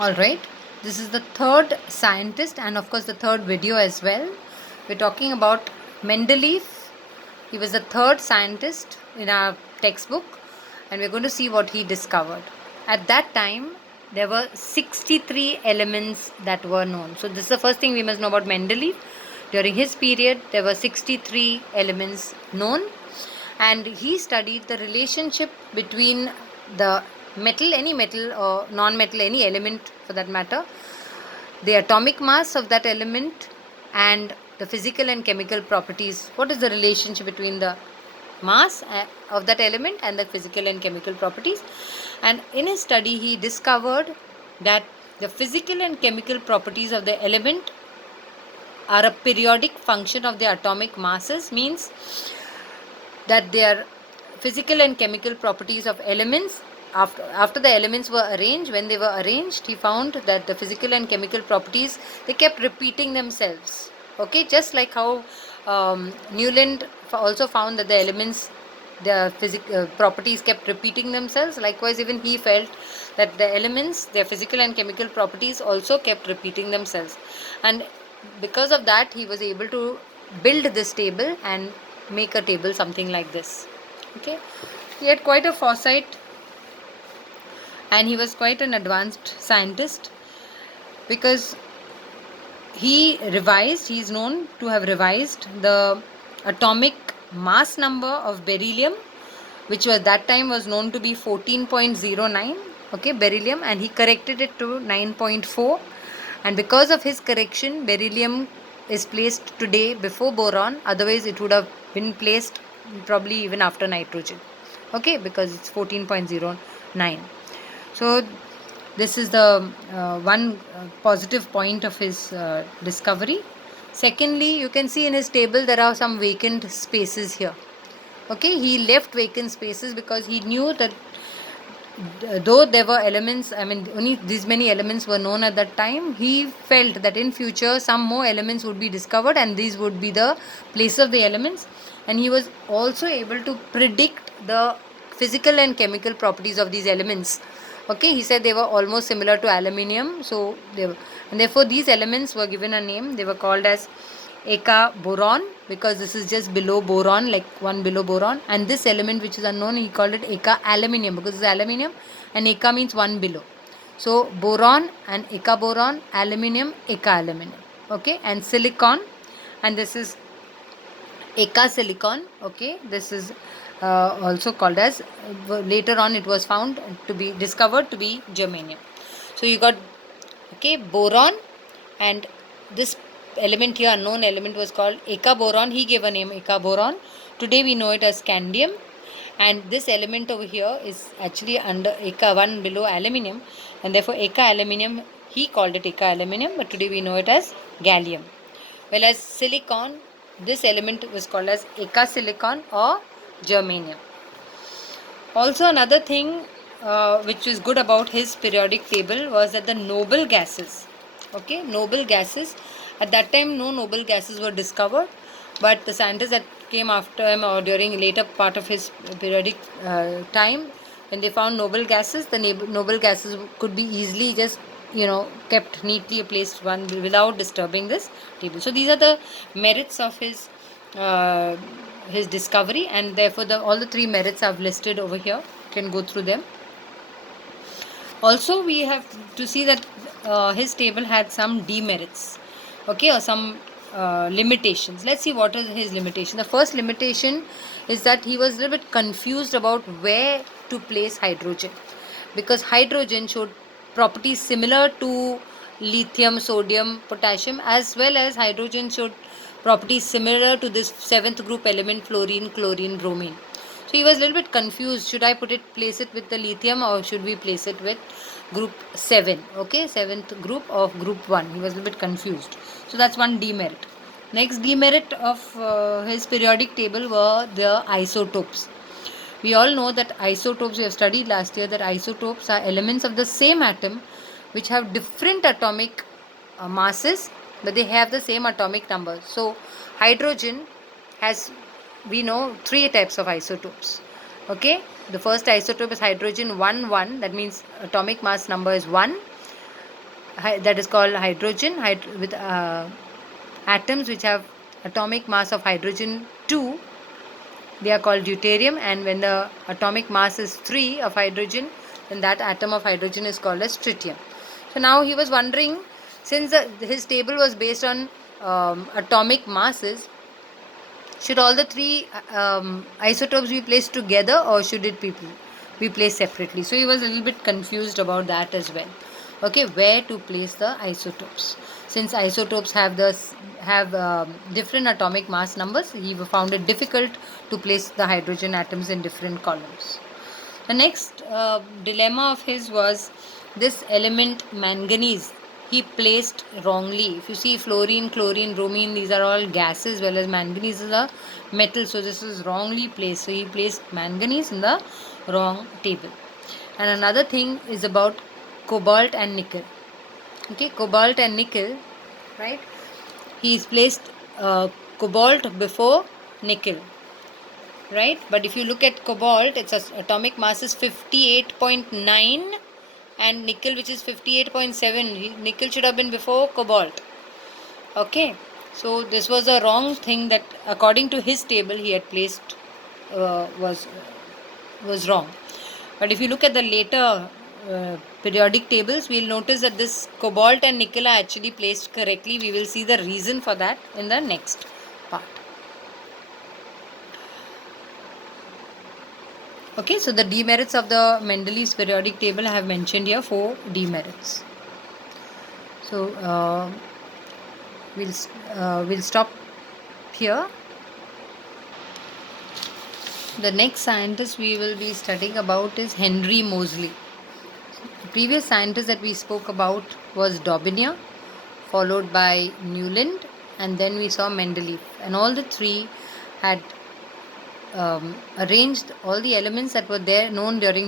Alright, this is the third scientist and of course the third video as well. We're talking about Mendeleev. He was the third scientist in our textbook and we're going to see what he discovered. At that time, there were 63 elements that were known. So this is the first thing we must know about Mendeleev. During his period, there were 63 elements known, and he studied the relationship between the metal, any metal or non-metal, any element for that matter, the atomic mass of that element, and the physical and chemical properties. What is the relationship between the mass of that element and the physical and chemical properties? And in his study, he discovered that the physical and chemical properties of the element are a periodic function of the atomic masses, means that their physical and chemical properties of elements, after the elements were arranged, when they were arranged, he found that the physical and chemical properties, they kept repeating themselves. Okay, just like how Newland also found that the elements, the properties kept repeating themselves. Likewise, even he felt that the elements, their physical and chemical properties also kept repeating themselves, and because of that he was able to build this table and make a table something like this. Okay, he had quite a foresight and he was quite an advanced scientist, because he is known to have revised the atomic mass number of beryllium, which was that time was known to be 14.09, okay, beryllium, and he corrected it to 9.4, and because of his correction, beryllium is placed today before boron. Otherwise it would have been placed probably even after nitrogen, okay, because it's 14.09. So this is the one positive point of his discovery. Secondly, you can see in his table there are some vacant spaces here. Okay, he left vacant spaces because he knew that though there were elements, I mean only these many elements were known at that time, he felt that in future some more elements would be discovered and these would be the place of the elements, and he was also able to predict the physical and chemical properties of these elements. Okay, he said they were almost similar to aluminium, so they were, and therefore these elements were given a name. They were called as Eka boron, because this is just below boron, like one below boron, and this element which is unknown, he called it Eka aluminium, because it's aluminium and Eka means one below. So boron and Eka boron, aluminium, Eka aluminium, okay, and silicon, and this is Eka silicon, okay, this is also called as, later on it was found to be discovered to be germanium. So you got, okay, boron, and this element here, unknown element, was called Eka boron. He gave a name, Eka boron. Today we know it as scandium, and this element over here is actually under Eka, one below aluminium, and therefore Eka aluminium, he called it Eka aluminium, but today we know it as gallium. Whereas silicon, this element was called as Eka silicon or germanium. Also another thing which is good about his periodic table was that the noble gases, okay, noble gases, at that time no noble gases were discovered, but the scientists that came after him or during later part of his periodic time, when they found noble gases, the noble gases could be easily just, you know, kept neatly placed one without disturbing this table. So these are the merits of his discovery, and therefore all the three merits I've listed over here. You can go through them. Also we have to see that his table had some demerits, okay, or some limitations. Let's see what is his limitation. The first limitation is that he was a little bit confused about where to place hydrogen, because hydrogen showed properties similar to lithium, sodium, potassium, as well as hydrogen showed properties similar to this seventh group element, fluorine, chlorine, bromine. So he was a little bit confused. Should I place it with the lithium, or should we place it with group 7? Okay, seventh group of group 1. He was a little bit confused. So that's one demerit. Next demerit of his periodic table were the isotopes. We all know that isotopes, we have studied last year, that isotopes are elements of the same atom which have different atomic masses, but they have the same atomic number. So hydrogen has, we know, 3 types of isotopes. Okay, the first isotope is hydrogen 1,1, that means atomic mass number is 1. that is called hydrogen with atoms which have atomic mass of hydrogen 2, they are called deuterium, and when the atomic mass is 3 of hydrogen, then that atom of hydrogen is called as tritium. So now he was wondering, since his table was based on atomic masses, should all the three isotopes be placed together, or should it be placed separately? So he was a little bit confused about that as well. Okay, where to place the isotopes? Since isotopes have different atomic mass numbers, he found it difficult to place the hydrogen atoms in different columns. The next dilemma of his was this element manganese. He placed wrongly. If you see fluorine, chlorine, bromine, these are all gases, whereas manganese is a metal. So this is wrongly placed. So he placed manganese in the wrong table. And another thing is about cobalt and nickel. Okay, cobalt and nickel, right? He's placed cobalt before nickel, right? But if you look at cobalt, its atomic mass is 58.9, and nickel, which is 58.7. Nickel should have been before cobalt. Okay, so this was a wrong thing that according to his table he had placed was wrong. But if you look at the later periodic tables, we will notice that this cobalt and nickel are actually placed correctly. We will see the reason for that in the next part. Okay, so the demerits of the Mendeleev's periodic table I have mentioned here, 4 demerits. So we'll stop here. The next scientist we will be studying about is Henry Moseley. The previous scientist that we spoke about was Daubigny, followed by Newland, and then we saw Mendeleev. And all the three had arranged all the elements that were there known during